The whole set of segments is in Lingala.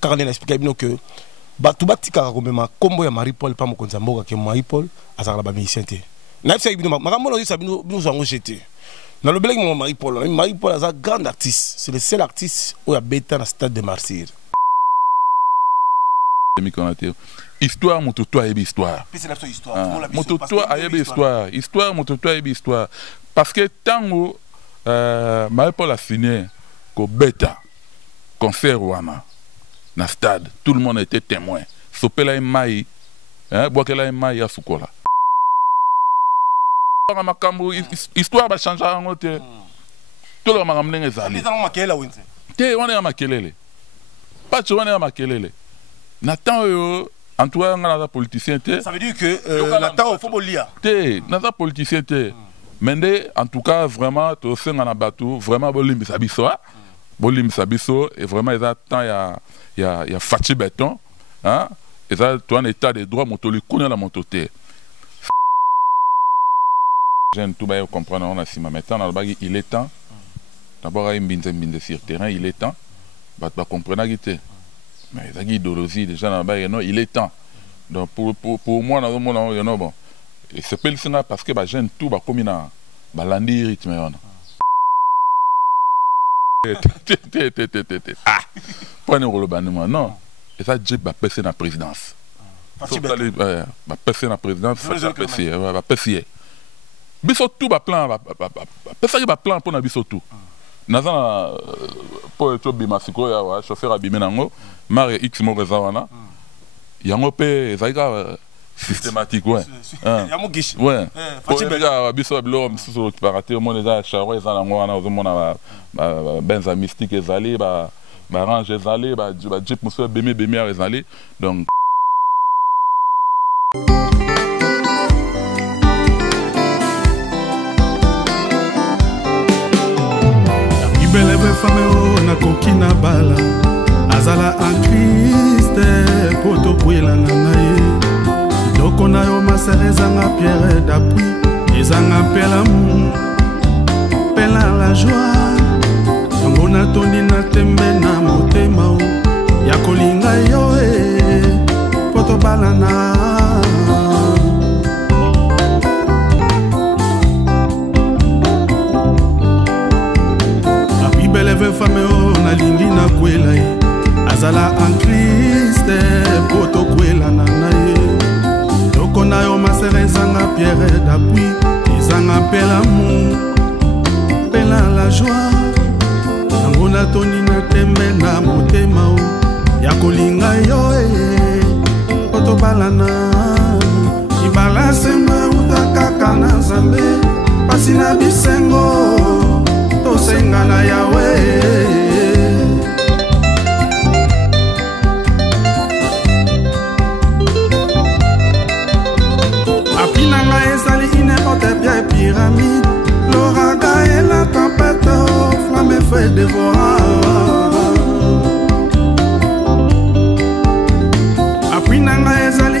Car on a expliqué que tout bâti car comme ma combo ya Marie-Paul pas mon konzamboka que Marie-Paul azala ba musicien té. Na fait bino makambo na sabino bino zango jeté. Dans le blague mon Marie-Paul est un grand artiste, c'est le seul artiste où il y a bêta dans le stade de Marseille. Histoire, mon toto a histoire. Mon toto a histoire. Histoire, mon toto a histoire. Parce que tant que Marie-Paul a signé que bêta, concert ouana, dans le stade, tout le monde était témoin. Sopela et Maï, Boakela et Maï à Soukola. Histoire va changer en côté. Tout le monde a amené les alliés. On est à Makelele. Pas de on est à Makelele. Nathan, en tout cas, on a des politiciens. Ça veut dire que Nathan, il faut le lire. On a des politiciens. Mais en tout cas, vraiment, tout ce qu'on a battu, vraiment, Bolim Sabiso. Bolim Sabiso, et vraiment, il y a Fatih Béton. Et ça, tu as un état de droit, mon connaît la montoté. J'aime tout bien comprendre, on a si maintenant, il est temps. D'abord, il y a une sur le terrain, il est temps. Il va comprendre la mais il y a une idéologie déjà là-bas, il est temps. Donc pour moi, bon. Et c'est pas le Sénat parce que j'aime tout, comme il y a un rythme. Ah! Pas un rôle non. Et ça, j'ai passé dans la présidence. Passer dans la présidence, va passer. Biso tout va plan, va plan pour na biso tout. Naza pour to bima siko ya chauffeur abimé nango, mare X mo rezawana. Yango pe zaika systématique ouais. Yamo gish. Ouais. Pour ya biso blo msusu kiparate mo déjà charo ezana ngo wana ozo mona benza mystique ezali ba range ezali ba jeep muso bemi ezali donc Beleve fame na kokina bala azala en Christ poto kwela na ye doko na yo masereza nga pierre d'appui ezanga pela mu pela la joie yango na tondi na tembe na motema ya kolinga yo poto bala na beleve fame na lingi na kwela ye azala en Christ poto kwela na ye doko na yo masere ezanga pierre d'appui ezanga pela mu pela la joie yango na tondi na tembe na motema ya kolinga yo poto balana ibala semba utakaka na nzambe pasi na bisengo tosenga na yawe apinanga ezali inepote bia pyramide l'oraga et la tempête flamme fait dévorer apinanga ezali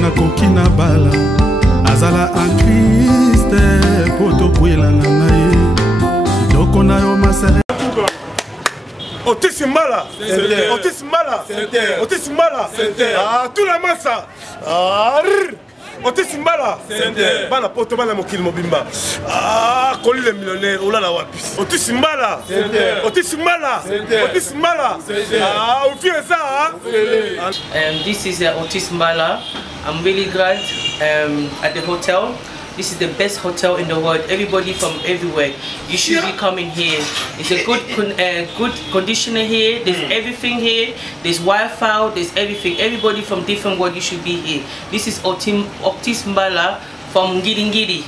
na kokina bala azala en Christ poto kwela na ye doko na yo masere Otis Mbala, tout la massa. Otis Mbala, bana poto bana mokili mobimba. Koli le millionnaire ola la wapi. Otis Mbala, This is Otis Mbala. I'm really glad at the hotel. This is the best hotel in the world. Everybody from everywhere, you should be coming here. It's a good conditioner here. There's everything here. There's Wi-Fi. There's everything. Everybody from different world, you should be here. This is Otis Mbala from Ngiri.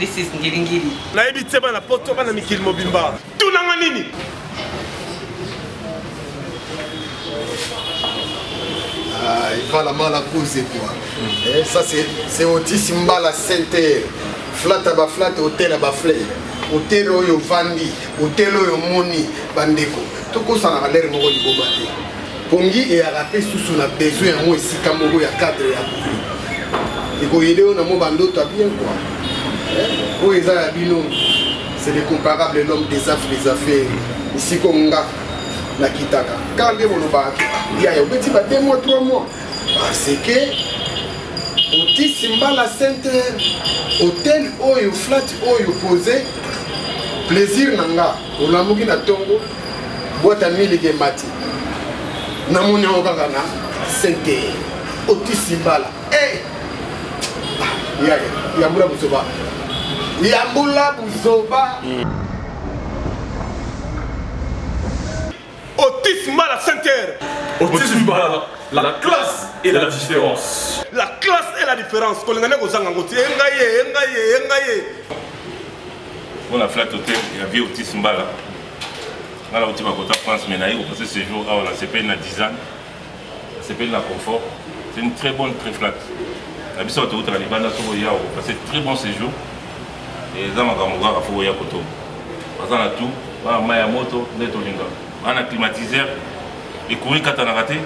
This is Ngiri. Na ebite bana poto bana mikili mobimba. Tunanga nini? vala mala cause quoi. Ça c'est Otis Mbala Center. Flat ba flat hôtel ba fleur. Hôtel oyo vandi, hôtel oyo moni bandeko. Toko ça na l'air moko liboma te. Pongi et arape sous na besoin en moi esika moko ya cadre ya. Iko yedeo na mo bando ta bien quoi. Oh eza ya bino. C'est le comparable l'homme des affaires. Ici konga na kitaka. Quand les monoba il y a un petit 2 mois 3 mois parce que Otis Mbala Center hôtel oyo flat oyo posé plaisir nanga olamuki na tongo boîte mili ke mati na moni okanga na center Otis Mbala ya mbula buzoba Otis Mbala Center. Otis Mbala, la classe et la différence. La classe et la différence. On a flat hôtel, il y a vu Otis Mbala. On a Otis Mbala France, mais on a passé ce jour, on a CPN à 10 ans. CPN à confort. C'est une très bonne, très flat. La bise autoroute à l'Ibanda, on a passé très bon séjour. Et les gens ont fait un peu. On a tout, on a Mayamoto, on a climatiseur, les courriers quand on a raté.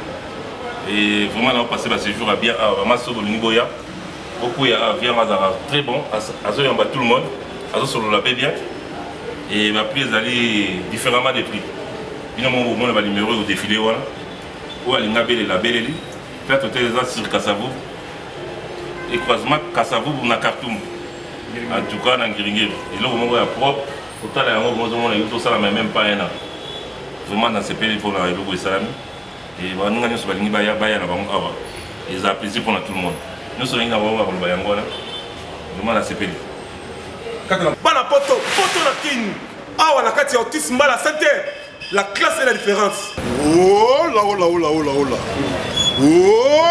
Et vraiment, on a passé ce jour à bien à Masso de Niboya. Beaucoup de bien très bon, à tout le monde, à sur le label bien. Et les prix allaient différemment des prix. Finalement, on a numéro au défilé. Où il y a les labels, peut-être sur Kassavou. Et croisement Kassavou pour Nakartoum. En tout cas, dans Giringir. Et là, au moment où il y a propre, autant il y a tout ça, même pas un an. Vraiment, dans ces pays, il faut la logo et salami. Et nous avons sur la ligne Baya, et ils ont apprécié pour tout le monde. Nous sommes là pour le Bayangola. Vraiment, dans ces pays. Bana poto, poto la kin. Ah, on a quatre Otis Mbala Center. La classe et la différence. Oh là, oh là, oh là, oh là, oh là. Oh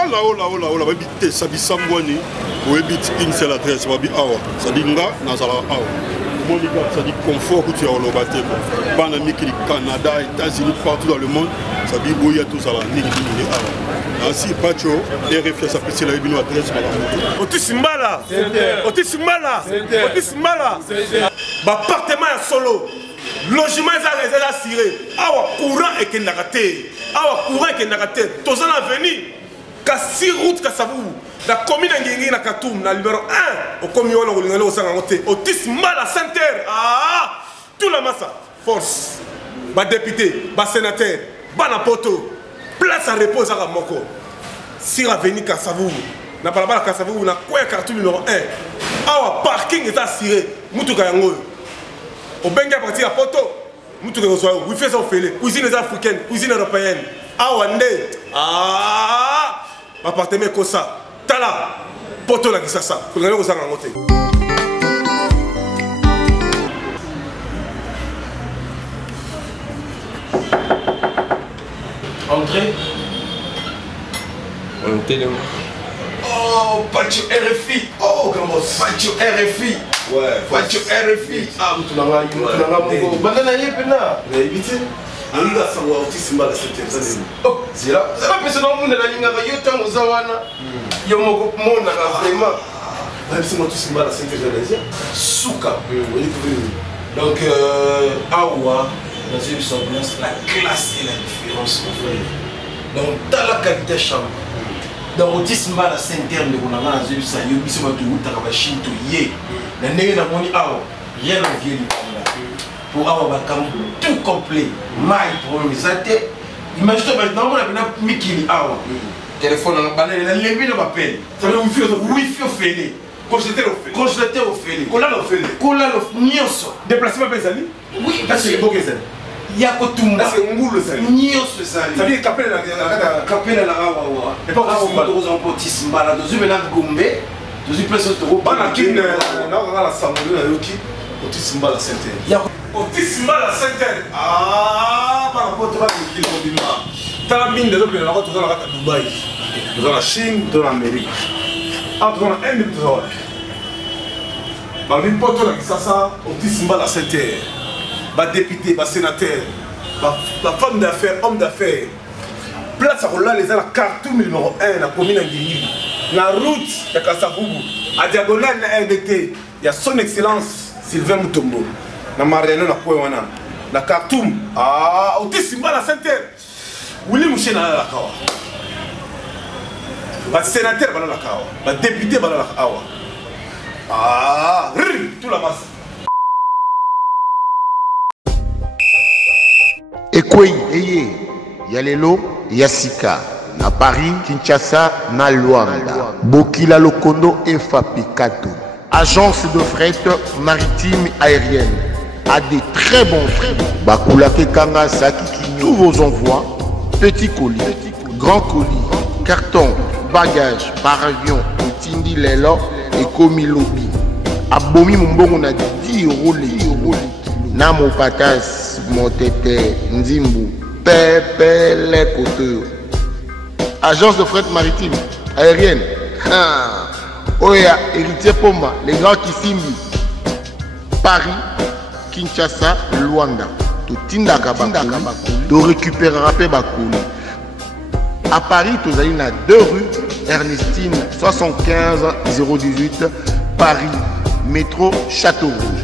là, oh là, oh là, oh là. Babité, ça dit Sambouani. Oui, bit une seule adresse. Babi awa. Ça dit nga, nazala awa. Ça dit confort que tu as au Lobaté. Banami qui Canada, États-Unis, partout dans le monde. Ça dit Boya tout ça là. Ainsi, Pacho, RFS a passé la une adresse. Otis Mbala. Otis Mbala. Otis Mbala. Appartement à solo. Logement est assuré. Awa courant et qu'il n'a raté. Awa courant et qu'il n'a raté. Tous en avenir. Kassi route Kassavou. La commune de na Katoum, na numéro 1, au commune de Otis Mbala Center. Ah, tout la masse, force. Ba député, ba sénateur, ba napoto. Place à repos à Moko. Si la venue Kassavou, na balabala Kassavou, na quoi Katoum numéro 1. Ah, parking est assuré. Moutou Kayango. Au Benga parti à Poto. Moutou Kayango. Oui, fait ça au félé. Cuisine africaine, cuisine européenne. Ah, Wande. Ah, appartement comme ça. Tala, poto la kisasa, pour gagner aux arrangements. Entrée. Oh, Pacho RFI. Oh, comment Pacho RFI. Ouais, Pacho RFI. Ah, tu n'as pas eu. Banana yepena. Évitez. Anga sawa Otis Mbala Center ça oh c'est là personne au monde la ligne va yota muzawana yo moko mona vraiment même si Otis Mbala Center déjà souka donc awa dans une ambiance la classe et la différence donc dans la qualité chambre dans Otis Mbala Center on a dans une salle yo biso batu utaka Shinto ye na ndenge na moni awa rien ne vient pour avoir tout complet, maille pour les athées. Imagine-toi maintenant, on a mis Mikili Awa. Téléphone, on a levé le appel. Ça veut dire wifi au félé. Congélateur au félé. Cola au félé. Cola au nyonso. Déplacement Bezali. Oui, parce que c'est beau que ça. Il y a que tout le monde. C'est un boulot ça. Nyonso ça. Ça veut dire qu'appelle la Awa. Et pas qu'on Otis Mbala. Dans une ménage Gombe. Dans une place autoroute. On a qui la Samoulou Otis Mbala Center. Otis Mbala Center. Ah, par rapport à qui tu as mine de l'autre, tu as à Dubaï, tu as la Chine, tu as l'Amérique. Ah, tu as un minute. Parmi les potes, ça, Otis Mbala Center. Député, sénateur, femme d'affaires, homme d'affaires. place à Roland, les a la cartoon numéro 1, la commune de Guinée. La route de Kassaboubou, à diagonale de la RDT, il y a son excellence Sylvain Mutombo. Na Mariano na Kouéwana. La cartoon, ah, Otis Mbala Saint-Terre. Willy Mouché na la Kawa. Le sénateur bala la Kawa. Le député bala la Kawa. Ah, tout la masse. Ekwei, eye, Yalelo, Yassika, na Paris, Kinshasa, na Luanda, Bokila Lokondo et Fapikato. Agence de fret maritime aérienne a des très bons prix. Bakula Kekanga Sakiki, tous vos envois, petits colis, grands colis, cartons, bagages par avion, Tindi Lelo et Komi Lobby. Abomi Mumbongo na 10 euros les kilo. Namo Patas, Motete, Nzimbu, Pepe les Côteurs. Agence de fret maritime aérienne. Oya, Héritier Pomba, les grands Kissimbi. Paris, Kinshasa, Luanda. Tu tindaka bakuli, tu récupéreras bakuli. À Paris, tu as une à 2 rue Ernestine 75 018 Paris, métro Château Rouge.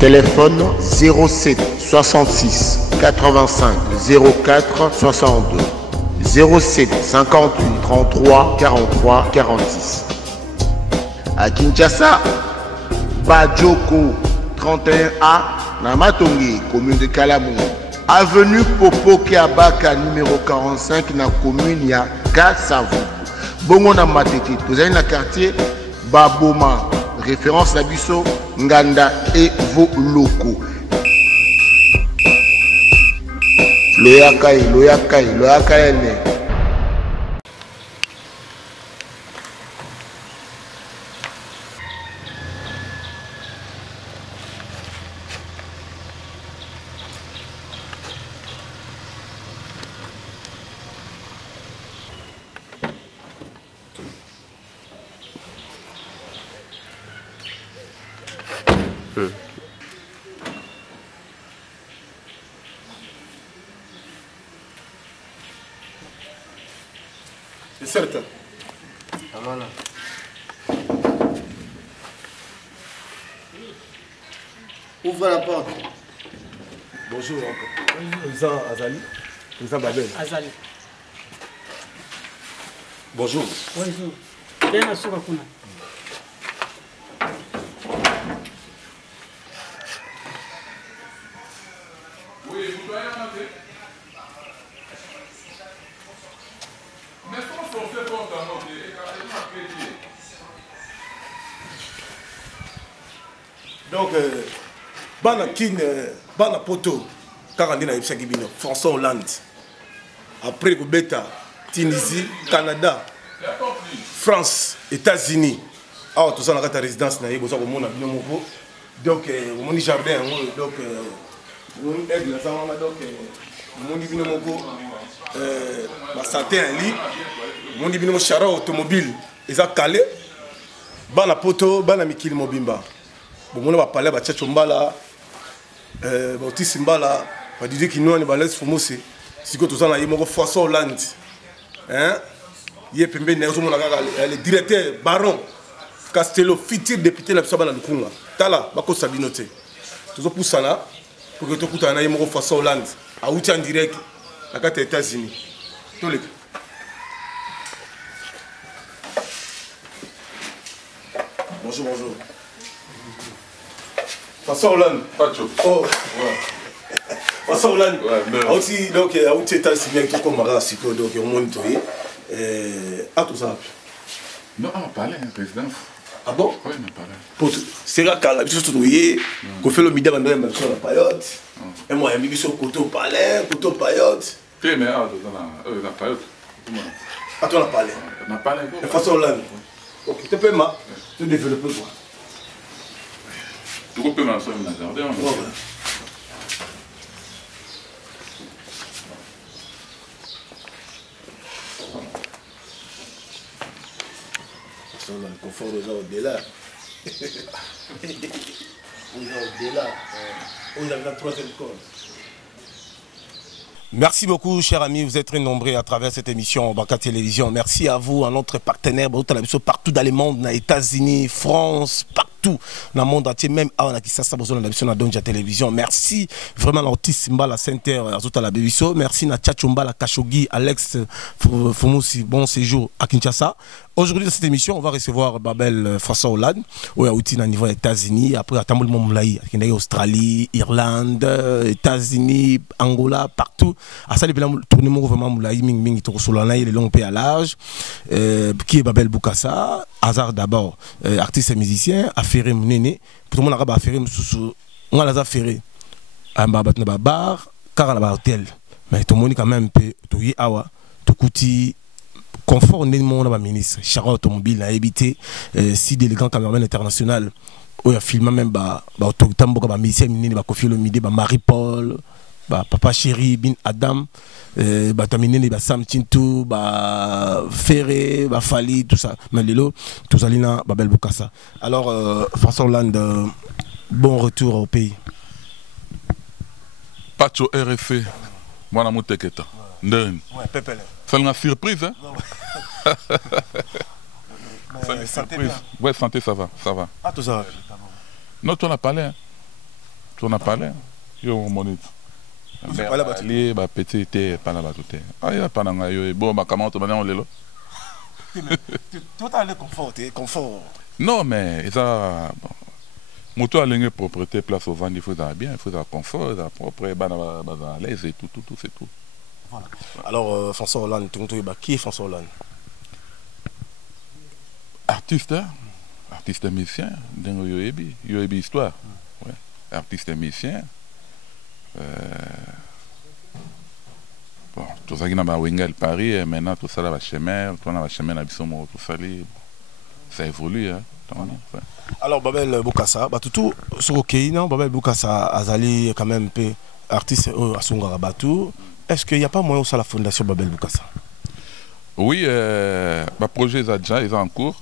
Téléphone 07 66 85 04 62 07 58 33 43 46. À Kinshasa, Bajoko 31A, Namatongi, commune de Kalamou. Avenue Popo Kiabaka numéro 45, na commune ya Kassavu. Bongo na Matete, vous avez le quartier Baboma, référence à Bisso, Nganda et vos locaux. Loyakai, C'est certain. Ah, voilà. Ouvre la porte. Bonjour. Président Azali. Président Babel. Azali. Bonjour. Bonjour. Bien à Soukakuna. Oui, vous doyez monter. Mais comment on fait pour monter et carrément crédit? Donc, Bana Kin, Bana Poto, Karandina Ipsakibino, François Hollande. Après Gobeta, Tunisie, Canada, France, États-Unis. Ah, tout ça, on a ta résidence, on a besoin de mon donc, mon jardin, donc, mon aigle, donc, mon divino ma santé un lit, mon divino chara automobile, ils ont calé, Bana Poto, Bana Mikil Mobimba. Bon, on va parler de Tchatchombala, Otis Mbala, on disait qu'il nous a balèze Fomosé. Si que tout ça, il y a François Hollande. Hein? Il y a le directeur Baron Castello, futur député de la Sabana Lukunga. Tala, Bako Sabinote. Tout ça pour ça là, pour que tout le monde ait François Hollande. À Outi en direct, à la États-Unis. Tout le monde. Bonjour, bonjour. François Hollande. Pacho. Oh, ouais. François Hollande. Aussi, donc, à Outi États-Unis, tout comme Mara Siko, donc, on monte. Ah, tout ça. Non, on a parlé, présidence. Ah bon? Oui, on a parlé. C'est là qu'à la vie, surtout, qu'on fait le midi avant de la paillote. Et moi, il y a mis sur le côté au palais, côté au paillote. Tu mais dans la paillote. Ah, toi, on a parlé. On a parlé. De façon là. Ok, tu peux ma. Tu développes quoi? Tu peux m'en sortir dans le jardin. Le confort aux gens au-delà. Aux gens au-delà. On a la troisième corde. Merci beaucoup, chers amis. Vous êtes très nombreux à travers cette émission Banca Télévision. Merci à vous, à notre partenaire, partout dans le monde, dans les États-Unis, France, partout dans le monde entier, même à la télévision. Merci vraiment à l'artiste Mbala Center, à la Bébiso. Merci à Tchachumba, la Khashoggi, Alex Foumoussi, bon séjour à Kinshasa. Aujourd'hui, dans cette émission, on va recevoir Babel François Hollande, où il y a aussi au niveau des États-Unis, après à Tamboul Moulaï, Australie, Irlande, États-Unis, Angola, partout. À ça, il y a tourné vraiment Moulaï, Ming, Toursolana, il est long à l'âge. Qui est Babel Boukassa, Hazard d'abord, artiste et musicien, affairé Mounene, tout le monde a affairé, on a affairé à un bar, car à un hôtel. Mais tout le monde quand même peut, tout y awa, tout coûte. Confort on est mon ministre Chara automobile a habité si d'élégants caméraman international où il a filmé même autorité beaucoup musicien ba Kofi Olomide ba Marie-Paul ba Papa Chéri Bin Adam ba Tamine ba Sam Tintou ba Ferré ba Fali tout ça mais lelo tout alina Babel Boukassa. Alors François Hollande, bon retour au pays. Pacho RFC moi na muteketa ndeni ouais pepele. C'est une surprise, hein? Santé bien. Ouais, santé, ça va, ça va. Ah, tout ça. Non, tu en as parlé, hein? Tu en as parlé, hein? Yo, mon dit. Les petits étaient pas là-bas, tout est. Ah, il y a pas là-bas. Bon, bah, comment on est là? Tout à le confort. Non, mais ça. Moto a l'une propriété, place au vent, il faut bien, il faut confort, il faut propre, à l'aise et tout, c'est tout. Voilà. Alors, François Hollande, qui est François Hollande? Artiste, hein? Artiste musicien, dans Yoébi Histoire. Ouais. Artiste musicien. Bon, tout ça qui n'a pas Wengel Paris, et maintenant tout ça là va chemin, tout va chemin à Bissomo, tout ça ça évolue. Hein? Ouais. Alors, Babel Boukassa, tout sur OK, non? Babel Boukassa, Azali, quand même, artiste à Songarabatou. Est-ce qu'il n'y a pas moyen aussi à la fondation Babel Boukassa? Oui, le projet est déjà en cours.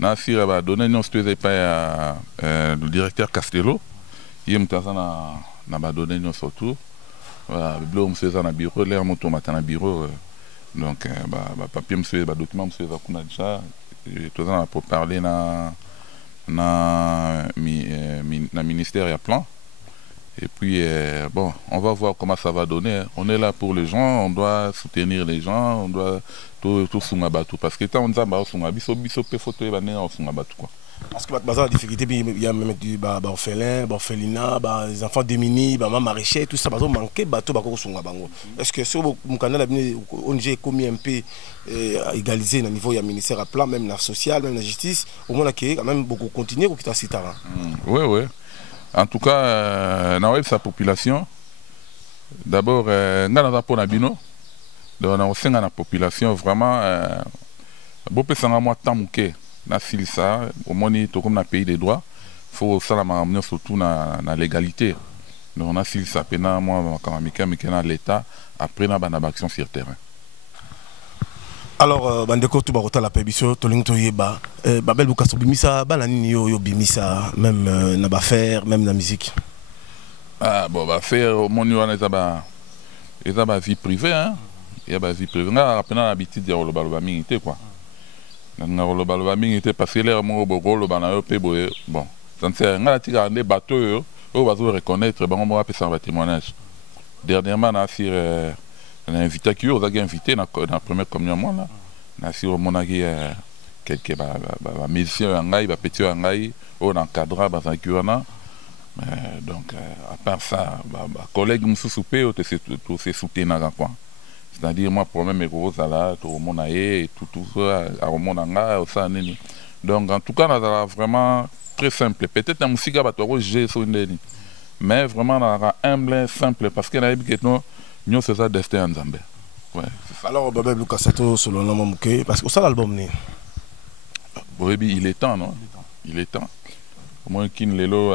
Nassir a donné une le directeur Castello. Il m'a donné une surtout. Je suis bureau, l'air moto matin bureau. Donc, papier, document, je déjà. Tout ça pour parler dans le ministère et plan. Et puis, bon, on va voir comment ça va donner. On est là pour les gens, on doit soutenir les gens, on doit tout soumabatou. Parce que quand on dit que photo quoi. Parce que la difficulté, il y a même des orphelins, des orphelinats, des enfants démunis, des maraîchers, tout ça, il manque de bateaux. Est-ce que ce canal ONG commis un peu égalisé au niveau du ministère à plan, même la social, même la justice, au moins qu'il y a quand même beaucoup continuer ou qu'il y a citara? Oui, oui. En tout cas, dans sa population, d'abord, on a pour Nabino, on a la population vraiment, beaucoup de moi tamouké, na ça, au moins comme dans le pays des droits, il faut ça la surtout dans la légalité. Donc on a ça, pendant moi, quand l'État, après on a action sur le terrain. Alors, bandeko tout barota la pébiso, tolingo toyeba, Babel Boukassa bimisa, banani yo bimisa, même na faire, même na musique. Ah bon, faire, mon yo na ba vie privée, hein. Il y a ba vie privée. On a l'habitude de dire le balobamingité quoi. On le balobamingité parce que l'air mon bogolo bana yo pe boye. Bon, ça ne sert rien à des bateaux yo, on va reconnaître, bon on va faire un témoignage. Dernièrement on a fait on a invité qui on a invité dans la première communion moi là na si on a quelques musiciens angai ba petit angai on encadra ba zakirana donc à part ça collègue musu soupé tout se soutenir quoi, c'est-à-dire moi problème est gros là tout mon aé tout ça à mon anga ça nini. Donc en tout cas on a vraiment très simple, peut-être la musique va toi j'ai sur une mais vraiment on a humble simple parce que na biketno nous c'est ça destin en Zambie. Ouais. Alors Babel Boukassa selon l'homme parce que ça l'album né. Il est temps non? Il est temps. Au moins qu'il lelo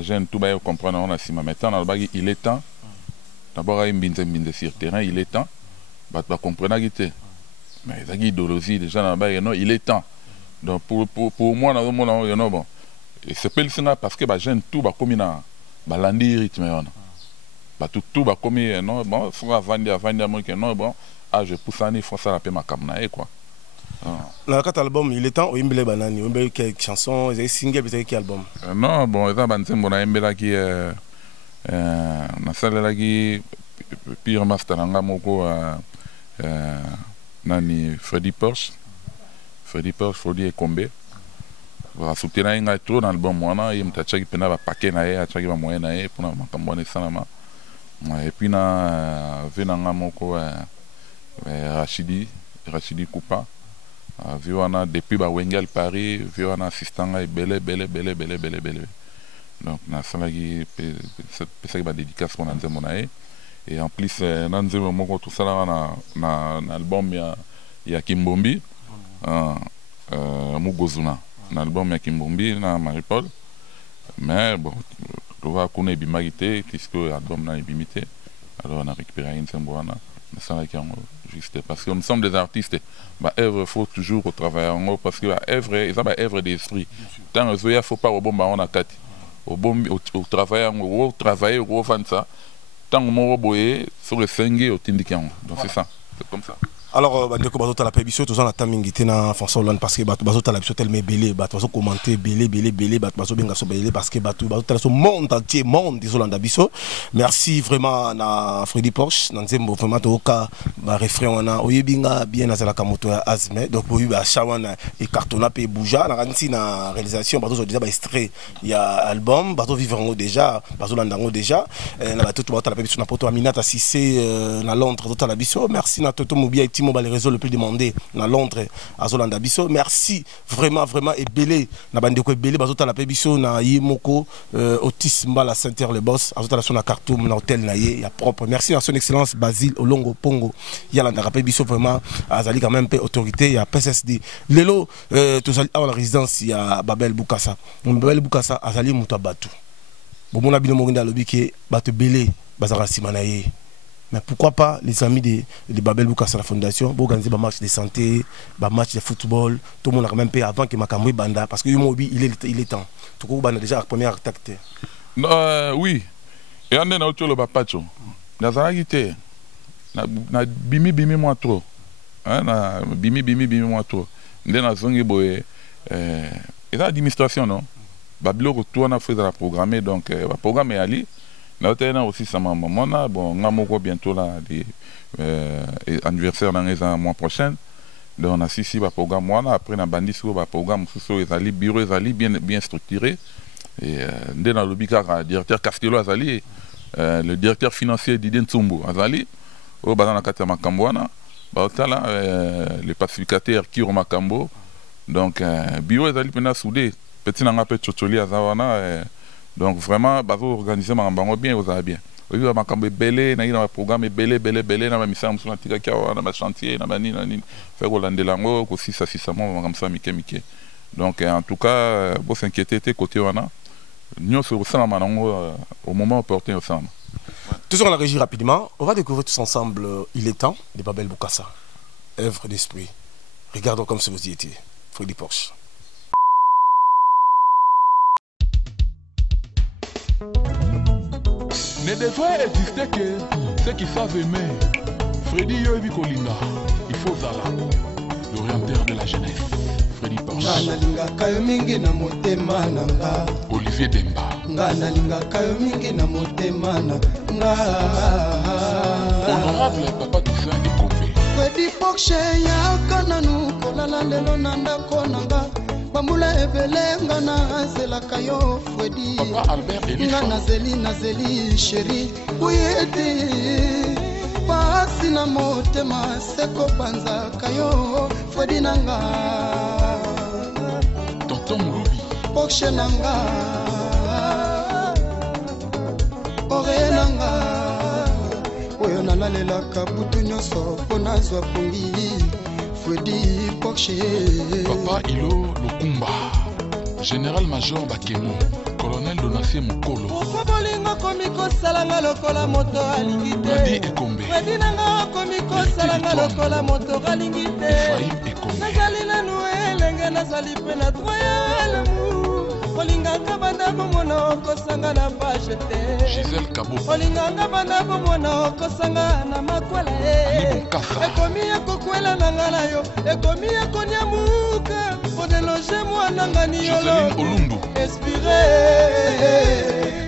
jeune tout ba comprendre on a si maintenant dans le bag il est temps. D'abord à mbinze sur terrain, il est temps. Ba comprendre guité. Mais ça idéologie déjà dans le bag non, il est temps. Donc pour moi dans le monde non bon. Et c'est pas le parce que jeune tout ba comme na ba landi rythme on. tout va comme non bon faut vendre moi que non bon je pousse il faut ça la paix ma camna quoi. Dans le album il est temps au imbele banani on imbele quelques chansons et single peut-être quel album. Non bon ça ban sembo na imbele qui na sala qui pire master nga moko nani Freddy Porsche Freddy Ekombe va soutenir un trop dans l'album moi il m'a tchaki pena ba paquet na ye tchaki ba moyen na ye pour na makambo na sana et puis na venanga moko Rachidi Koupa viwana depuis ba Wengel Paris viwana assistant ga belé donc na sana qui pesa ba dédicace pour Nzembo na ye et en plus Nzembo moko tout ça na album ya Kimbombi Mugozuna un album ya Kimbombi na Marie-Paul mais bon tu vois qu'on est bimagité puisque l'album n'a bimité alors on a récupéré une semboana mais ça là qui juste parce que nous sommes des artistes bah œuvre faut toujours travailler en haut parce que œuvre ça va œuvre d'esprit tant il faut pas au bon on a quatre au bon au travail en haut travailler au vendre ça tant on boyer sur le 5 au tindikan donc c'est ça c'est comme ça. Alors, bandeko bazo tala pebiso tous en attendant ngité na François Hollande parce que bazo tala biso tellement belé bazo commenter belé bazo benga so belé parce que bazo tala so monde entier monde des Hollande biso. Merci vraiment na Freddy Porsche na Nzembo vraiment toka ba refrain wana oyebinga bien na zala kamoto ya Azme donc boyu ba chawana et cartona pe bouja na kanti na réalisation bazo déjà ba extrait ya album bazo vivre en déjà bazo landango déjà na bato to tala pebiso na poto Aminata Cissé na Londres tala biso. Merci na Toto Mobia les réseaux le plus demandé dans Londres à Zolanda Bisso. Merci vraiment et belé na bandeko belé bazota la pebiso na Yimoko Otis Mbala Center le boss azota la son na Khartoum na hôtel na ye ya propre. Merci à son excellence Basile Olongo Pongo yala na pebiso vraiment azali quand même autorité ya PSSD lelo tozali à la résidence ya Babel Bukasa azali mutabatu bomona bino morinda lobike bato belé bazara simana ye. Mais pourquoi pas les amis de Babel Bukasa la fondation pour organiser des matchs de santé, des matchs de football, tout le monde a quand même payé avant que Makambo Banda parce que Yumobi il est temps. Tout le monde a déjà la première attaque. Oui. Et on est dans le bapacho. Na zanagité. Na bimi moi trop. Hein na bimi moi trop. Ndé na zongi boye et l'administration non. Babilo retourne à faire la programmer donc va programmer Ali. Là, aussi ça maman bon on bientôt là anniversaire dans les mois prochains donc on a ici le programme moi après on a bandit sur le programme sur les bureaux bien structuré et dans le bicard directeur Castillo Azali le directeur financier Didier Ntsumbu Azali au dans la carte Makambwana le pacificateur Kiro Makambo donc bureau Azali pena soudé petit nanga pe chocholi azawana donc vraiment bazo organiser makambo bien vous avez bien oui makambo belé na ina programme belé na mission musuna tika kia na chantier na bani faire Hollande ngo ko sisa makambo ça mike donc en tout cas vous s'inquiétez côté wana nous sur ça manango au moment opportun au sein. Toujours la régie rapidement on va découvrir tous ensemble Il est temps de Babel Bukasa œuvre d'esprit. Regardons comme si vous y étiez Freddy Porsche. Ne devrait exister que ceux qui savent aimer. Freddy Yobi Kolinga, il faut Zala, l'orienteur de la jeunesse. Freddy Porsche. Olivier Demba. Honorable Papa Toussaint Ekombe. Freddy Porsche ya kananu kolala lelo nanda konanga. Bambula ebele ngana zela kayo Freddy Papa Albert Elifa ngana zeli chéri uyete pasi na motema seko banza kayo Freddy nanga Tonton Moulobi Porsche nanga ore nanga oyo nalalela kabutu nyoso pona zwa pongi Freddy Porsche Papa Ilo Lukumba Général-Major Bakemo Colonel Donatien Mukolo Bolingo komiko salanga lokola moto alingite Freddy Ekombe Freddy nanga komiko salanga lokola moto alingite Ephraim Ekombe Nazali nanu elenge nazali pe na droyale mu olinganga banda bomona okosanga na page te Gisèle Kabo olinganga banda bomona okosanga na makwala ekomi ekokwela na nga na yo ekomi ekonyamuka odeloge mwana nga ni yolo espire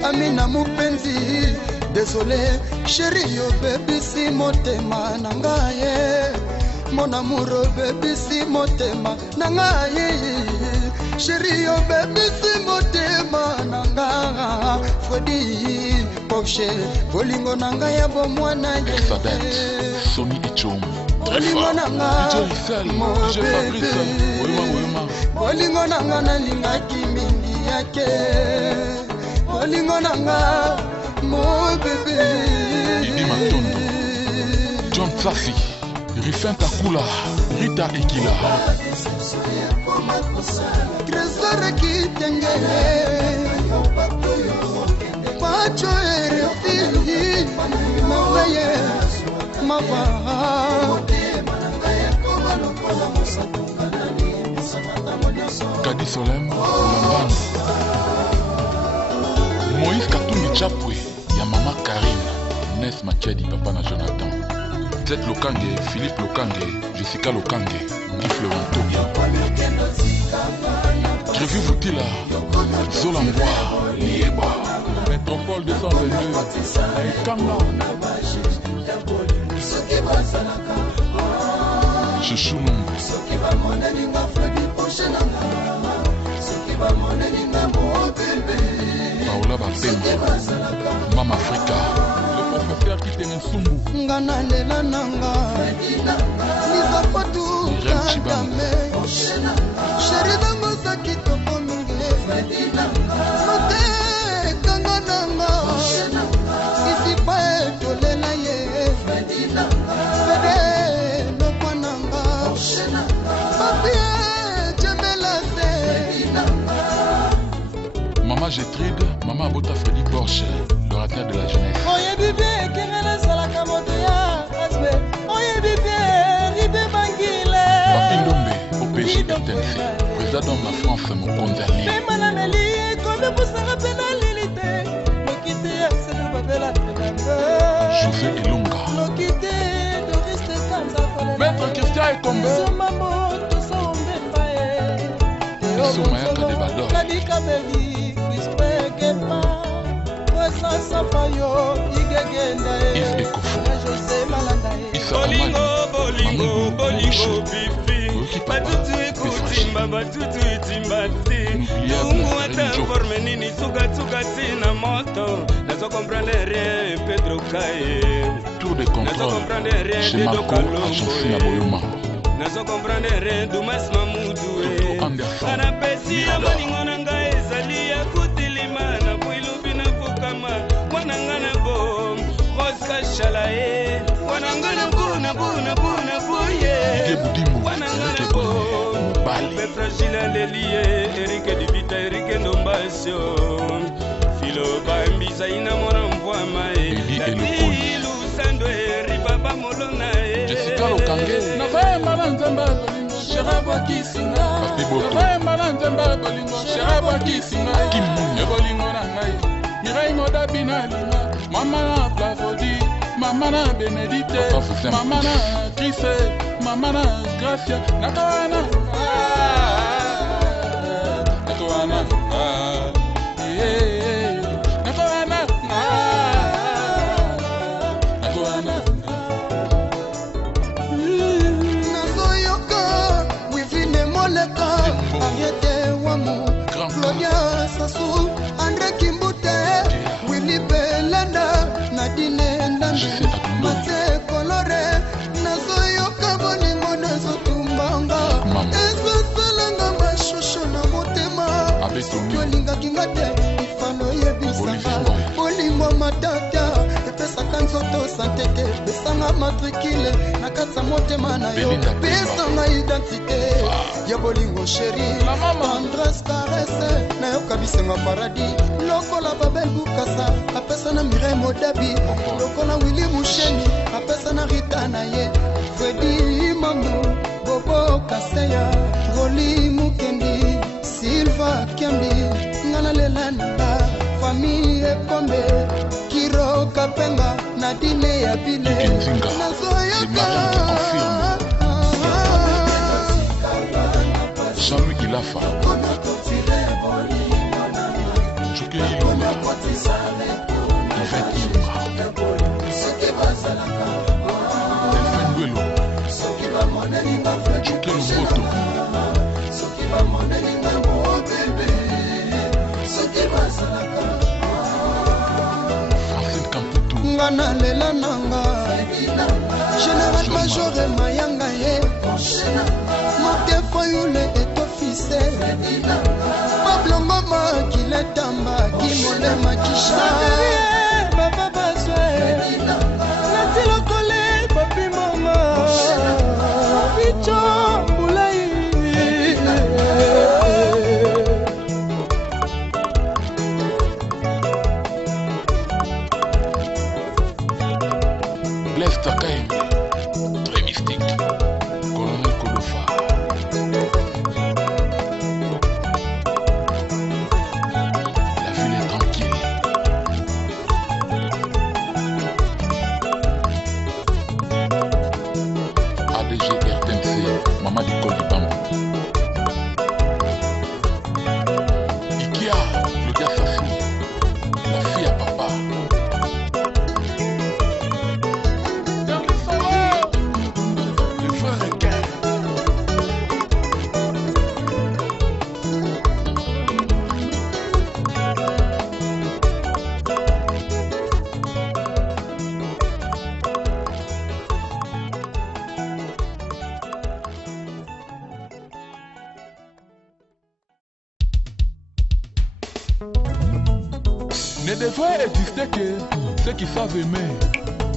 amina mupenzi désolé chéri yo bebisi motema na ngaye mon amour bebisi motema na ngaye chéri yo bebisi motema na nga Fredi Porsche bolingo na nga ya bomwana ye Sony Echom bolingo na nga bolingo na nga nalingaki mingi yake bolingo na nga mon bébé Idi Matondo John Safi Rifin Takula Rita Ekila Trésor Kitenge Pacho Erefi Mavaye Mava Kadi Solem Lambano Moïse Katumbi Chapwe ya Mama Karine Nes Machadi Papa na Jonathan Zed Lokange, Philippe Lokange, Jessica Lokange, Guy Fleuranto Trévi Voutila Zolambois Lieba Métropole 222 Kanga Chouchou Nombo Paola Bapemba Mama Africa le professeur qui t'aime Sumbu Ngana lela nanga Nisa potu Kagame Chéri dango sakito pominge Mate kanga nanga Isi pae tolela ye Fede lokwa nanga Papie jembela se Maman Gétrude, Maman Abota Freddy Porsche, l'orateur de la jeunesse. Oye bibé, kengana salaka moto ya asbe. Oye bibé, ribe bangile. Papindombe, OPJ RTNC, président de la France, Mokonzi Ali. Memana meli, comme poussera pénalité. Lokite Axel Babela Tenanga. José Elonga. Lokite Doris Kanza. Maître Christian Ekombe. Somamo, Tosombe Pae. Somayaka de Bador. Kadika Beli. Bolingo, bolingo, bolingo, bifi Batutu ikutimba, batutu itimbati Tungu ata forme nini, suga tina moto Nazo comprendre rien, Pedro Kaye Tour de contrôle, chez Marco, Argentine Boyoma Nazo comprendre rien, Dumas Mamoudou Anapesi ya bolingo nanga ezali ya kutilima Na builubi na fukama, wanangana bom Moska shalae, wanangana buna buna buna buye Wanangana bom Alpe fragile lelie, Erike Divita, Erike Ndombasio Filo bambiza ina mora mvua mae Ilu sandwe, ribaba molona Jessica Lokange Nafemba na nzembe bolingo Sherabwa kisinga Nafemba na nzembe bolingo Sherabwa kisinga Ebolingo na ngai Mirai moda binalima Mama na Plavodi Mama na Benedite Mama na Chrise Mama na Gracia Nakawana Nakawana Nakawana Nakawana Nazoyoka Wivine moleka Ariete wamu Gloria Sasu Andre Kimbute Willy Belanda Nadine Ndambi Mate Colore Nazoyoka bolingo nazotumbanga Ezo salanga mashosho na motema Yolinga kingate Ifano yebisanga Bolingo matata Epesaka nzoto santeke Besanga matrikile Nakatsa motema na yo Besanga identité Ya bolingo chéri Tendresse caresse Na yo kabisenga paradis Lokola Babel Bukasa Apesa na Mireille Modabi Lokola Willy Musheni Apesa na Rita na ye Fredi Mambo Bobo Kaseya Roli Mukendi Silva Kiambi kombe Kiro Kapenga Nadine ya bile Nazoyoka Jean-Louis Ilafa Chouké Iloma Yvette Iloma Delphine Guelo Chouké Lomoto Francine Kamputu Ngana lela nanga Général Major Mayanga ye Mote Foyule est officiel Pablo Mama Kiletamba Kimolema Kisha Baba Baswe Natilo Kole Papi Mama Bicho Moulay Blaise Takaï très mystique Colonel Kolofa la ville est tranquille ADG RTMC Maman du Colibambo Ikea Claudia Sassou la fille à papa ne devrait exister que ceux qui savent aimer.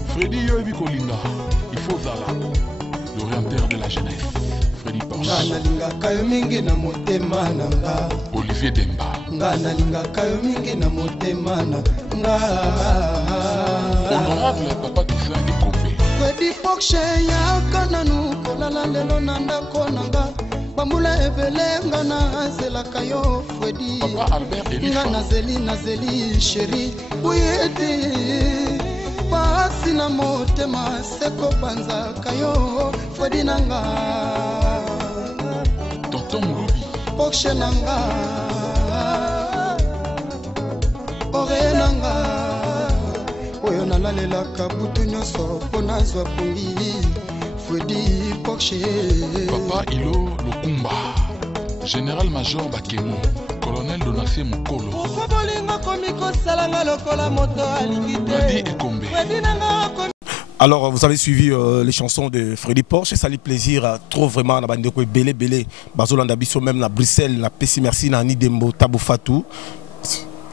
Freddy Yoebi Kolinga, il faut Zala, l'orienteur de la jeunesse. Freddy Porsche. Olivier Demba. Honorable Papa Toussaint Ekombe. Freddy Porsche ya kananu kolala lelo nanda konanga. Bamula ebele ngana zela kayo Freddy. Papa Albert Elifa. Ngana zeli chéri uyeti. Pasi na motema seko banza kayo Freddy nanga. Tonton Mouloubi. Porsche nanga. Ore nanga. Oyo nalalela kabutu nyoso pona zwa pungi. Freddy Porsche. Papa Ilo Lukumba. Général Major Bakemo. Colonel Donatien Mokolo. Freddy Ekombe. Alors, vous avez suivi les chansons de Freddy Porsche. Ça lui plaisir à trop vraiment na bande ko belé Bazolanda biso même na Bruxelles, na Pessi merci na ni Dembo Tabou Fatou.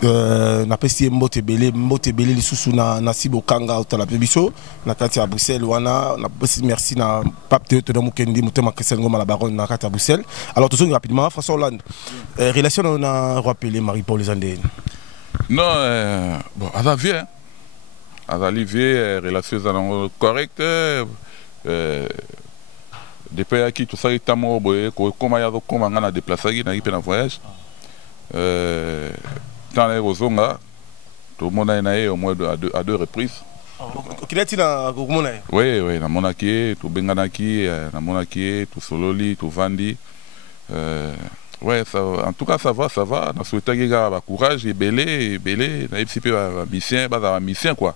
Na Pessi mbote belé li susu na Sibo Kanga utala biso na kati ya Bruxelles wana na Pessi merci na Pape Théo de Mukendi mutema Christian Ngoma la baronne na kati ya Bruxelles. Alors tout rapidement François Hollande. Relation on a rappelé Marie-Paul Zandé. Non bon à la vie relations correctes depuis à qui tout ça est amour boy comme il y a comme on a déplacé na ipe na voyage dans les Rosonga tout le monde a eu au moins à deux reprises. Oui, na monaki, tout benganaki, na monaki, tout sololi, tout vandi. Ouais, ça, en tout cas ça va. On souhaite que courage et belé, na FCP mission quoi.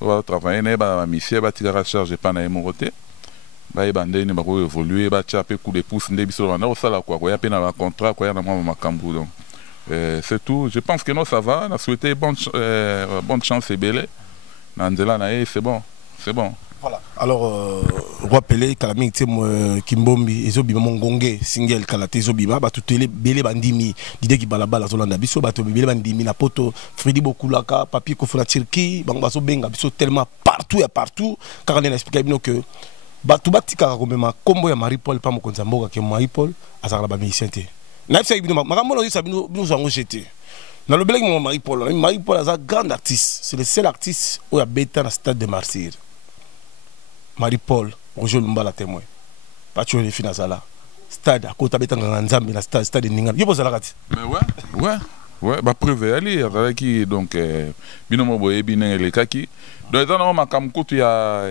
On va travailler na mission, ba tigara charge pas na émoroté. Ba ebandé ni ba évoluer, ba chaper coup de pouce ndé biso na osala quoi, ya pe na contrat quoi ya na makambu donc. C'est tout. Je pense que non, ça va. On a souhaité bonne chance et belé. C'est bon. Voilà. Alors, Roi Pelé, Kalami, Kimbombi, Ezobi, Mongonge, Single, Kalate, Zobima, Batutele, Belé Bandimi, Dide qui balabala, Zolanda, Bisso, Bato, Belé Bandimi, Napoto, Freddy Bokulaka, Papi Kofuna Tirki, Bangbaso Benga, Bisso, tellement partout et partout, car on a expliqué que Batubati Karagomema, Combo ya Marie-Paul, pas mon Konzamboga, qui est Marie-Paul, Azaraba Mélicente. Nous avons jeté. Dans le blague, Marie-Paul est un grand artiste. C'est le seul artiste où il y a bêta dans le stade de Marseille. Marie-Paul, Roger Lumbala témoin. Pas tu es les filles dans la stade. À côté de Nzambi, dans le stade de Ningan. Il y a mais ouais. Ouais, bah preuve ali azalaki donc binomo boye binen elekaki. Donc ça non makamkutu ya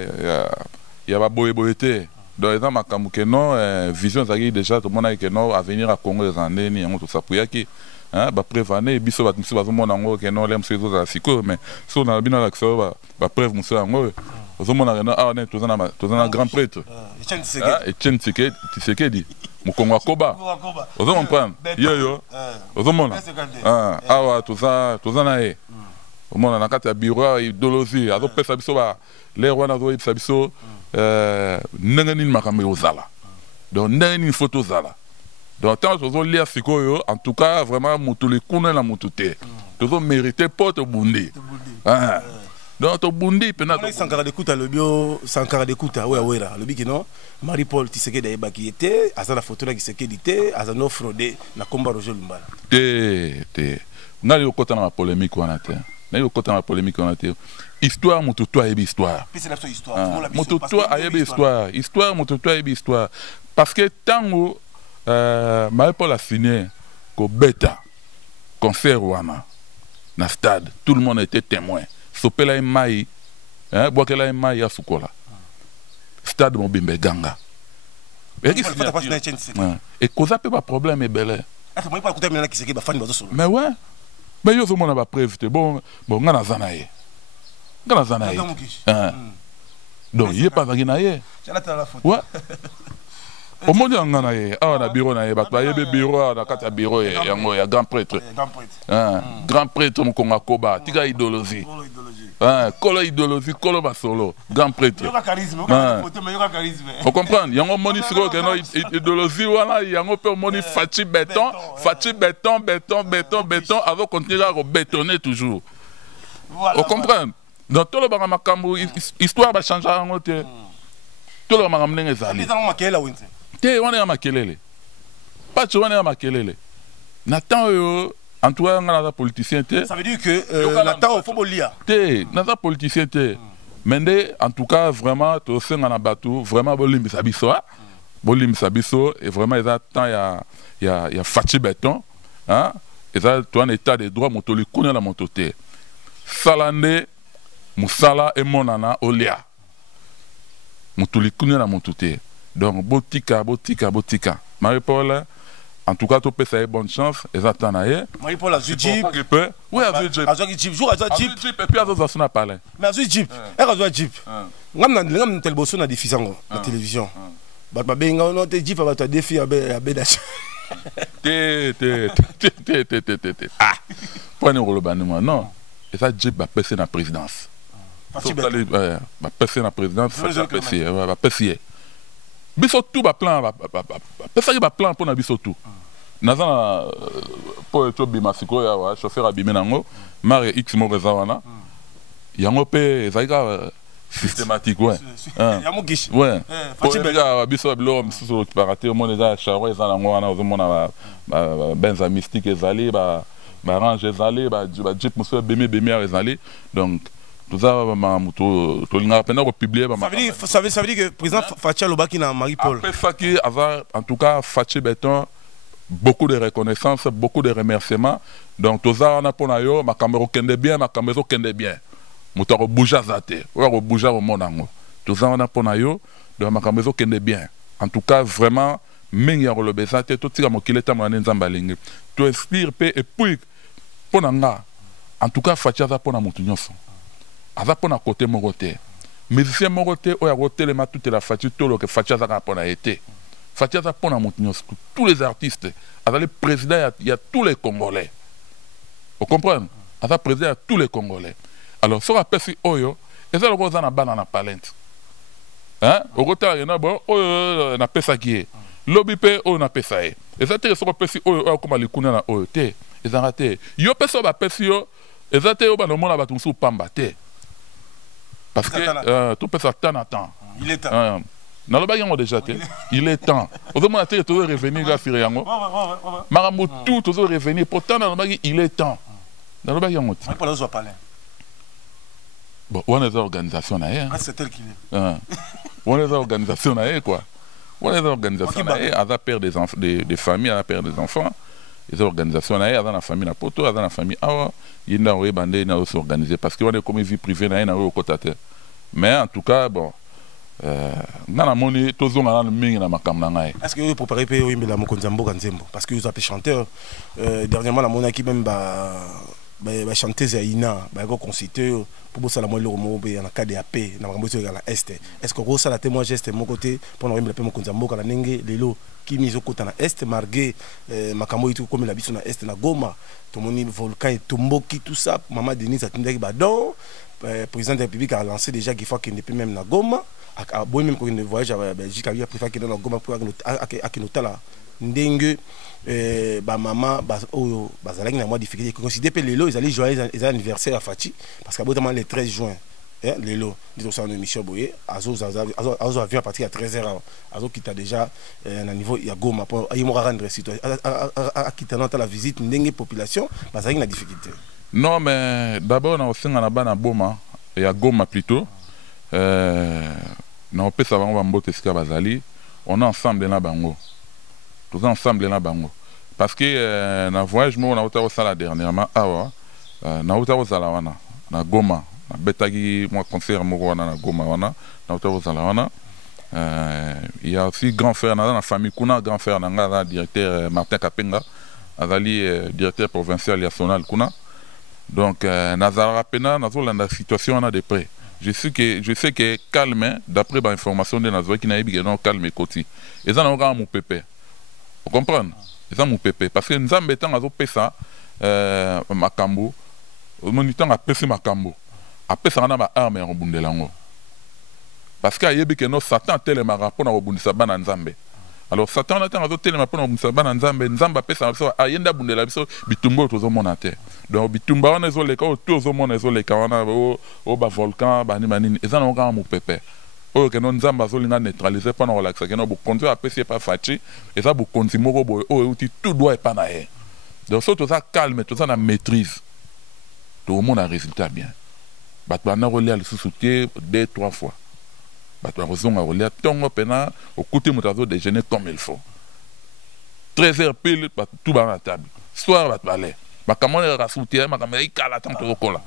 ba boye boyete. Donc ça makamuke non vision zaki déjà tout le monde que non avenir à Congo les années ni tout ça pour yaki. Hein ba preuve ané biso ba misi ba zo mona ngo que non lem sezo za siko mais so na bino la que ba preuve muso ngo. Zo mona rena ah ne tozana grand prêtre. Etienne Tshisekedi Mukongo Koba. Ozo comprendre. Yo. Ozo mona. Awa tozana e. Omona na kati ya bureau idolozi azo pesa biso ba les wana zo pesa biso ndenge nini makambo ozala. Donc ndenge nini photo zala. Donc tant tozo lire sikoyo en tout cas vraiment mutuli kuna na mutute. Tozo mériter porte bundi. Donc to bundi pena to Sankara de Kouta le bio Sankara de Kouta ouais le biki non Marie-Paul Tshisekedi da yebaki était aza la photo la Tshisekedi était aza no fraude na komba Roger Lumbala te nali okota na polémique wana te nali okota na polémique wana te histoire mututo ayebi histoire mututo ayebi histoire mututo ayebi histoire parce que tango Marie-Paul a signé ko beta concert wana na stade tout le monde était témoin. Sopela imai, boakela imai ya sukola. Stade Mobimbe Ganga. Et cause pas de problème est bel. Mais ouais. Mais yo zo ba preuve bon ngana zanaye. Ngana zanaye. Donc il est pas zanaye. Ouais. Au monde ngana ye, na bureau na ye, ba yebe bureau na kata bureau yango ya grand prêtre. Grand prêtre Mukongo Koba, tiga idéologie. Kolo idéologie, kolo basolo, grand prêtre. Yoka charisme, vous comprenez? Yango moni siko que no idéologie wana yango pe moni fachi béton, avant continuer à bétonner toujours. Vous comprenez? Dans tout le banga makambo histoire va changer en côté. Tout le banga mnenge zali. Te wana ya makelele. Pacho wana ya makelele. Nathan yo en tout cas ngana politicien te. Ça veut dire que Nathan faut bolia. Te nata politicien te. Mende en tout cas vraiment to senga na batou vraiment bolimbisa biso et vraiment ils attend ya fachi béton hein ils a tout un état de droit motoli kuna la motote. Salande musala et monana olia. Motoli kuna la motote. Donc, botika. Marie-Paul, en tout cas, tu peux faire bonne chance. Et attends, Marie-Paul a vu Jeep. Oui, a vu Jeep. A vu Jeep. Jour à Jeep. Et puis, à parler. Mais a vu Jeep. Elle a vu Jeep. Ngam tel bosso na diffusion la télévision. Ba benga on te Jeep va te défi à Bédache. Ah. Point le bannement. Non. Et ça Jeep va passer dans la présidence. Va passer dans la présidence, va passer. Biso tout ba plan pesa ba plan pour na biso tout naza pour to bima siko ya wa chauffeur abimé nango mare x mo rezawana yango pe zaika systématique ouais yango gish ouais pour ga biso bilo msusu parate au monde za charo za nango wana ozomona ba benza mystique ezali ba range ezali ba jeep muso bemé ezali donc tout ça, ça veut dire que le président Fachi Lobaki na Marie-Paul. En tout cas, Fachi Béton, beaucoup de reconnaissance, beaucoup de remerciements. Donc, tout ça, on a pour nous, ma caméra kende bien, ma caméra kende bien. Moutaro bouja zate, ou bouja au monde. Tout ça, on a pour nous, donc ma caméra kende bien. En tout cas, vraiment, mingi ya rolobe zate, tout ça, mon kileta mwana nzambalingi. Tu inspires pe et puis, pour nous, en tout cas, Fachi za pour nous moutunyoso. Aza pona côté moroté musicien moroté oya roté ma toute la Fachi tolo que Fachi za pona été Fachi za pona montignos tous les artistes aza le président il y a tous les Congolais vous comprenez aza président il y a tous les Congolais alors sur appel si oyo eza le rosa na bana na palente hein au retard il y en a bon oyo na pesa qui lobby pe oyo na pesa et eza te sur appel si oyo comme les kuna na oyo te eza raté yo pesa ba pesa yo eza te yo ba no mona ba tumsu pamba te. Parce que tout peut faire tant à temps. Il est temps. Dans le bagage déjà, il est temps. Au moment où tu es revenu, Marambo tout, tu es revenu. Pourtant, dans le bagage, il est temps. Dans le bagage, bon, on est des organisations. C'est tel qu'il est. On est des organisations, quoi. On est des organisations. À la père des familles, à la père des enfants. les organisations dans la famille na poto dans la famille awa yinda oye bande na s'organiser parce que on est comme vie privée na au côté mais en tout cas bon ngana moni tozonga na mingi na makamna ngai est-ce que vous préparez pe oyimbela mokonzi mboka nzembo parce que vous êtes chanteur dernièrement la monaki même ba chanteuse ya ina ba ko consulter pour bosala mo loko mo be na KDAP na makambo so la est est-ce que ça la témoin geste mon côté pour na oyimbela pe mokonzi mboka na ndenge lelo kimi zo kota na est margué makambo itu comme la biso na est na Goma tomoni volcan et tomboki tout ça maman Denise atindaki ba don président de la République a lancé déjà qu'il faut qu'il ne peut même na Goma a bon même quand il voyage à Belgique a préféré qu'il na Goma pour akinotala ndenge ba maman ba oyo bazalaki na moi difficulté considérer que lelo ils allaient joyeux anniversaire à Fati parce que notamment le 13 juin lelo disons ça en émission boye azo avion à partir à 13h azo qui t'a déjà à niveau ya Goma pour ayimora rendre citoyen à quitter la visite ndenge population bazalaki na difficulté. Non mais d'abord na osenga na bana boma ya Goma plutôt na opesa bango bambote sika bazali on est ensemble na bango tous ensemble na bango parce que na voyage mo na otako sala dernièrement awa na otako sala wana na Goma na betaki moi concert mo wana na Goma wana na otako sala wana il y a aussi grand frère na la famille kuna grand frère na directeur Martin Kapenga azali directeur provincial ya Sonal kuna donc nazara pena nazola na situation na de près je sais que calme d'après ba information de nazo qui na yebi que non calme koti et ça na nga mon pépé vous comprenez ça mon pépé parce que nzambe tant azo pesa makambo monitant a pesa makambo a pesa na ba arme ya robundelango parce que yebi que non Satan telema rapport na robundisa bana nzambe alors Satan na tant azo telema pour na robundisa bana nzambe nzamba pesa so ayenda bundela biso bitumbo tozo mona te donc bitumba wana zo leka tozo mona zo leka wana o ba volcan ba ni manini et ça na nga mon pépé oh que non nzamba zo linga neutraliser pendant relaxer que non bu conduire apesi pas fati et ça bu continuer moko boy oh outil tout doit pas na e donc ça tout ça calme tout ça na maîtrise tout le monde a résultat bien bat bana relais le soutien 2-3 fois bat ba raison a relais tongo pena au côté motazo déjeuner comme il faut 13h pile tout ba na table soir bat balé makambo ya soutien makambo ya kala tanto kola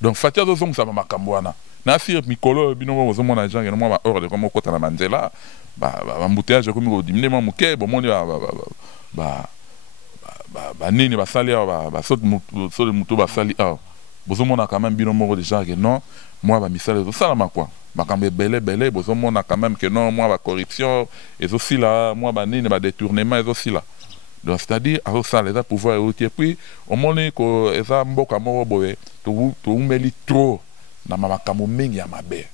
donc fatia zo zonga ba makambo wana na sir mikolo bino bozo mona janga no ba ordre comme kota na manzela ba embouteillage comme ko diminuer mo ke bo moni ba nini ba sali ba sot mutu ba sali bozo mona quand même bino mo déjà que non moi ba misala zo sala makwa makambe belé bozo mona quand même que non moi ba corruption et aussi là moi ba nini ba détournement et aussi là donc c'est-à-dire à ça les pouvoir et puis au moni ko eza mboka mo boye to umeli trop na makambo mingi ya mabe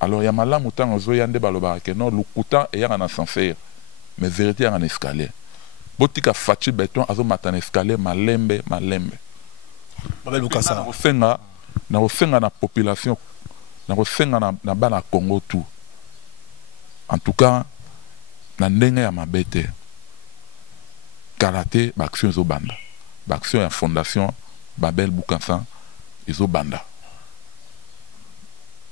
alors ya malamu tango zo yande baloba ke non lukuta e ya na sanfer mais vérité ya na escalier botika fachi beton azo matana escalier malembe babel lukasa na osenga na population na osenga na bana Congo tout en tout cas na ndenge ya mabete karaté ba action zo banda ba action ya fondation Babel Bukasa izo banda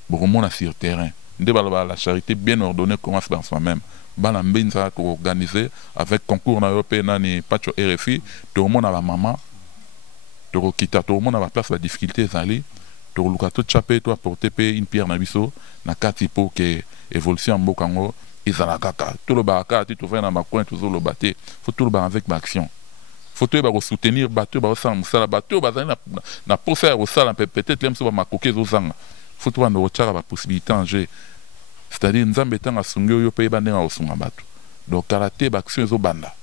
bon sur terrain la charité bien ordonnée commence par soi-même bana mbenza ko organiser avec concours na européen nani pacho RFI tout le monde a la maman to kita tout le monde a la place la difficulté zali to lukato chapé to apporter une pierre na biso na kati pour que évolution mbokango izala kaka tout le baraka tu trouver na macoin toujours le baté faut tout le bar avec action faut tout ba soutenir bateau ba ça musala bateau ba na pour faire ça peut-être même so ba makoke zo zanga faut tout na ochara ba possibilité en jeu c'est-à-dire nzambe tanga sungyo yo pe bande na osunga bato donc karaté ba action zo banda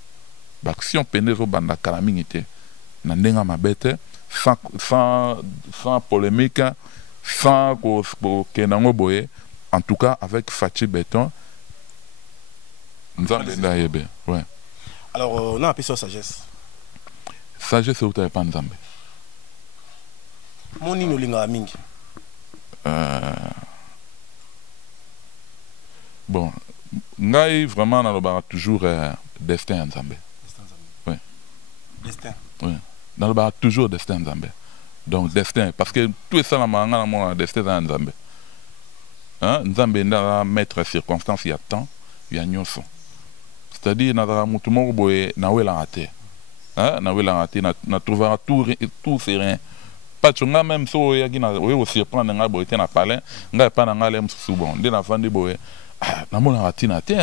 ba action pende zo banda kala mingité na ndenga mabete sans polémique sans ko kenango boye en tout cas avec Fachi Béton nzambe nda yebe ouais alors on a appelé ça sagesse sagesse ou ta pas nzambe moni no linga mingi bon ngai vraiment na loba toujours destin nzambe oui destin oui na loba toujours destin nzambe donc destin parce que tout ça na manga na mon destin nzambe hein nzambe nda mettre circonstance il y a temps il y a nyonso c'est-à-dire na mutu moko boye na wela ate na wela te na trouvera tout serein pas chunga même so ya gina we aussi prendre nga boy te na palais nga pa na nga le msusu bon nde na vandi boy na mona tina te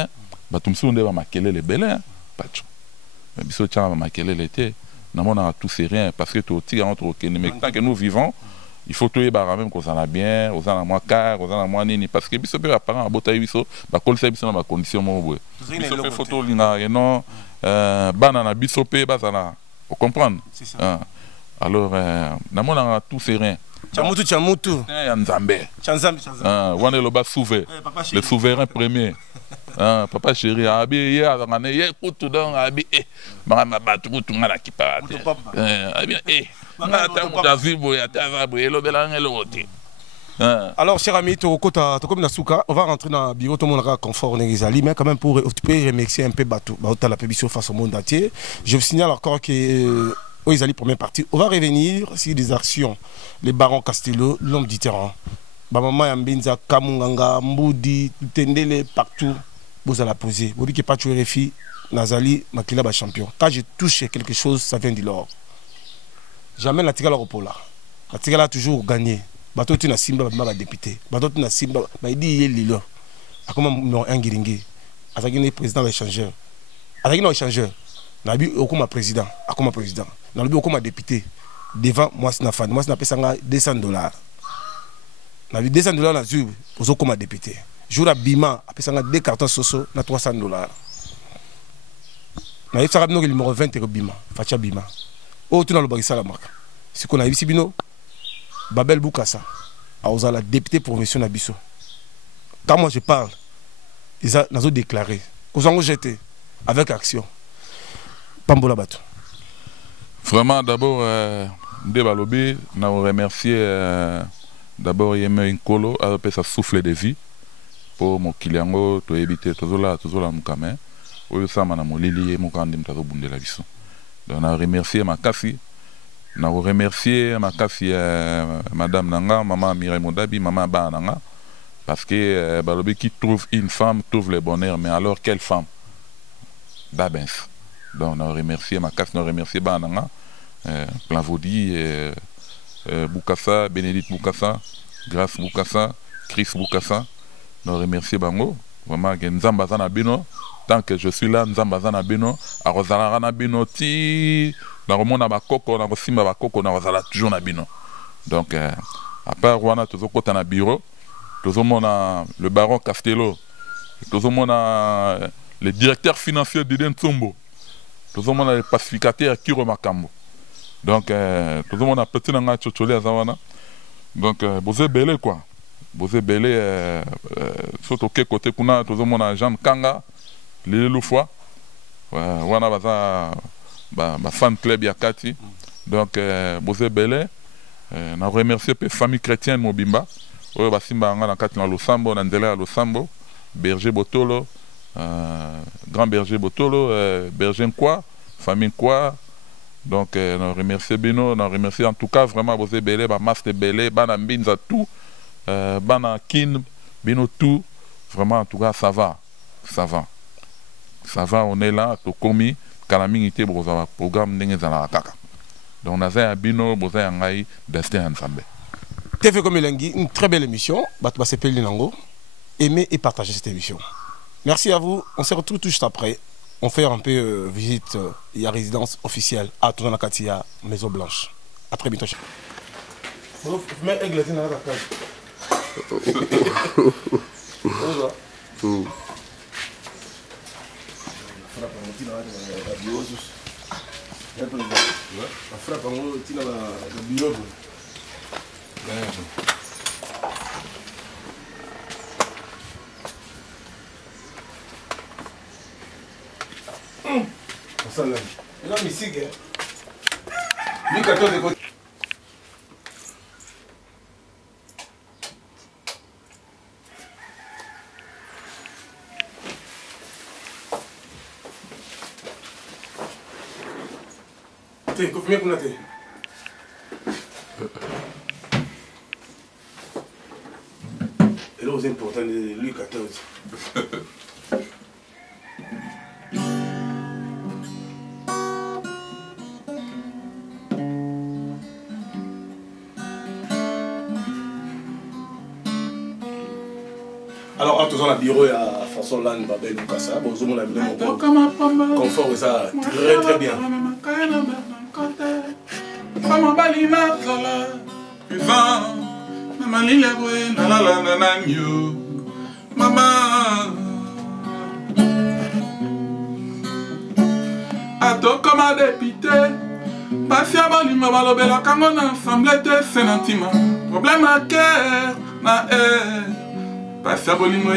bato msusu nde ba makelele bele pacho biso tcha ba makelele te na mona tout serein parce que to tira entre okene mais tant que nous vivons il faut tout bara même qu'on s'en a bien aux en a moins car aux en a moins nini parce que biso pe apparent à botayi biso ba kolisa biso na ba condition mo boy biso pe photo linga non bana na biso pe bazana vous comprendre alors namona tout serein chamutu ya nzambe wana loba sauvé le souverain premier papa chéri abi ya ngane ye kutu donc abi mama batu kutu ngana kipate abi alors, cher ami, on va rentrer dans le bureau, tout le monde a confort, mais quand même pour remercier un peu Batou, la publicité face au monde entier. Je vous signale encore que Oizali, première partie, on va revenir sur des actions. Les barons Castello, l'homme du terrain. Bamama Yambinza, Kamunganga, Mboudi, Tendele, partout, vous allez la poser. Vous dites que pas tuer les filles, Nazali, Makila, champion. Quand j'ai touché quelque chose, ça vient de l'or. Jamais la tigala repola. La tigala a toujours gagné. Bato tu na simba ba député. Bato tu na simba ba idi yé lilo. Akoma no engiringi. Azaki ne président de l'échangeur. Azaki no échangeur. Nabi okoma président, akoma président. Nabi okoma député. Devant moi c'est na fan. Moi c'est na pesanga $200. Nabi $200 na zu okoma député. Jour abima apesanga 2 cartons soso na $300. Nabi saka bino ke numéro 20 ko bima. Facha bima. Oh, tu n'as le bagage à la marque. Ce qu'on a ici, Babel Boukassa, a la députée provinciale Nabiso. Quand moi je parle, ils ont déclaré. Ils ont jeté avec action. Pambola Batou. Vraiment, d'abord, Ndebalobi, nous remercier d'abord Yeme Nkolo, après ça souffle de vie pour mon Kiliango, pour éviter tout ça, Moukame. Ou ça, Madame Lili, Moukandim, Tazo Bundela Biso. Donc, on a remercié Makassi. On a remercié Makassi, Madame Nanga, Maman Mireille Modabi, Maman Ba Nanga. Parce que Balobi qui trouve une femme trouve le bonheur. Mais alors, quelle femme? Dabens. Donc, on a remercié Makassi, on a remercié Ba Nanga, Planvodi, Boukassa, Bénédicte Boukassa, Grâce Boukassa, Chris Boukassa. On a remercié Bango. Vraiment, Nzamba Zana Bino. Tant que je suis là, Nzambazana Beno, à Rosalana Beno, ti, dans le monde à Bakoko, dans le Simba Bakoko, dans Rosala, toujours na Bino. Donc, à part Rwanda, tout le monde a bureau, tout le monde a le baron Castello, tout le monde a le directeur financier d'Eden Tsombo, tout le monde a le pacificateur Kiro Makambo. Donc, tout le monde a petit nanga tchotcholi à Zawana. Donc, Bosé Belé, quoi. Bosé Belé, surtout côté Kuna, tout le monde a Jean Kanga. Les fois, on a un fan club Yakati. Donc, Bosé Belé, on a remercié la famille chrétienne Mobimba. On a Simba dans Losambo, on a Losambo, Berger Botolo, Grand Berger Botolo, Berger Nkwa, famille Nkwa. Donc, on a remercié Bino, on a remercié en tout cas vraiment Bosé Belé, Master Belé, Bana Mbinza tout, Bana Kin, Bino tout. Vraiment, en tout cas, ça va. Ça va. Ça va, on est là, tout commis, Kalamingité, Brosa, programme Nengezana Kaka. Donc, on a un bino, Brosa Yangai, Destin ensemble. TV comme Elengi, une très belle émission. Batou Basepe Linango. Aimez et partagez cette émission. Merci à vous. On se retrouve tout juste après. On fait un peu visite et résidence officielle à Tourana Katia, Maison Blanche. À très bientôt. Combien qu'on a fait? Et là, c'est important de Louis XIV. Quand on a le bureau, il y a François Hollande, Babel Lukasa. Bon, on a le confort et ça, très très bien. Ato comme un député, passer à Bolima, balobela, quand on a ensemble, c'est sentiment. Problème à cœur, na passer à Bolima,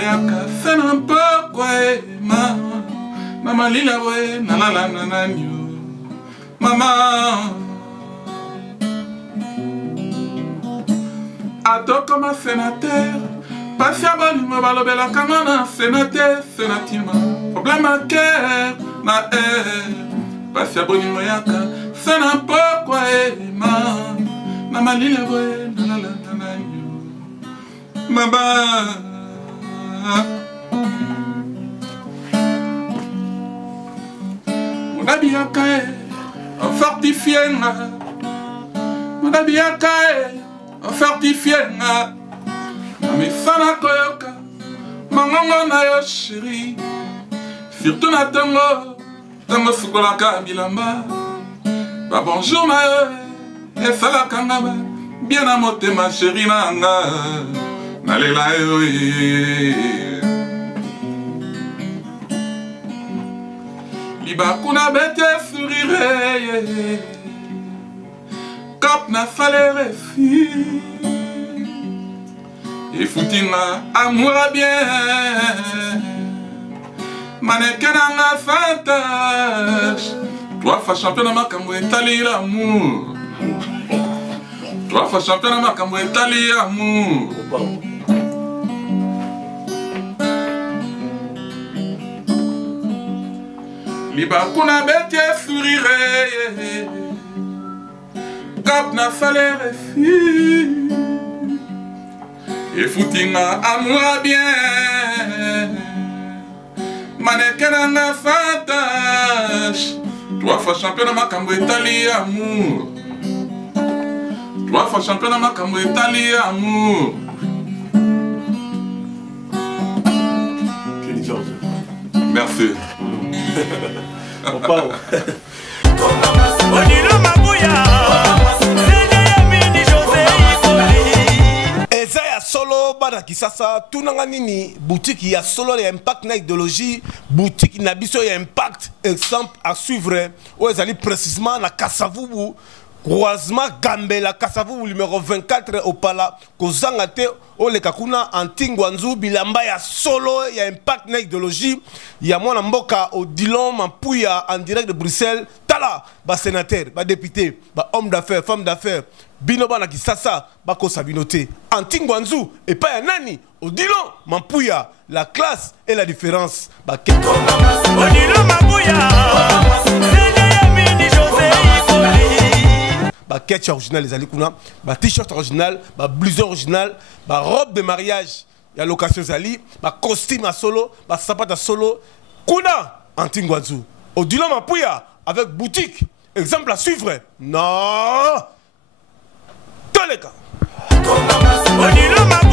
c'est n'importe quoi, maman lila, ouais, na maman. Ato comme un sénateur, passer à Bolima, balobela, quand on a sénateur, c'est sentiment. Problème à cœur, na passer à Bolima, c'est n'importe quoi, maman lila, ouais, maman. Mon abi akae, on fortifie nga. Mon abi akae, on fortifie nga. Mami sana koyoka, mangongo na yo chéri. Surtout na tango sukolaka bilamba. Ba bonjour na yo, esalaka nga ba. Bien à motema chéri na nga. Nalela yo Libakuna bete sourire Kap na salere fi Et foutina amour à bien Mannequin na fantache Toi fa champion na makambo etali l'amour Toi fa champion na makambo etali amour Libakuna bete sourire Kap na salaire fi Et foutinga amour bien Mannequin na fantache Toi fa champion na makambo etali amour Toi fa champion na makambo etali amour Kenny George. Merci. On parle. Eza ya solo bana kisasa tunanga nini boutique ya solo ya impact na idéologie boutique na biso ya impact exemple à suivre où ezali précisément na Kasavubu croisement Gambela Kasavubu numéro 24 au Pala kozanga te ole kakuna antingwanzu bilamba ya solo ya impact na idéologie ya mwana mboka Odilon Mampuya en direct de Bruxelles tala ba sénateur ba député ba homme d'affaires femme d'affaires bino bana kisasa bako sabinote antingwanzu et pas ya nani Odilon Mampuya la classe et la différence ba Odilon Mampuya ba ketch original les alikuna ba t-shirt original ba blouson original ba robe de mariage ya location zali ba costume à solo ba sapato à solo kuna antingwanzu Odilon Mampuya avec boutique exemple à suivre non Toleka Odilon Mampuya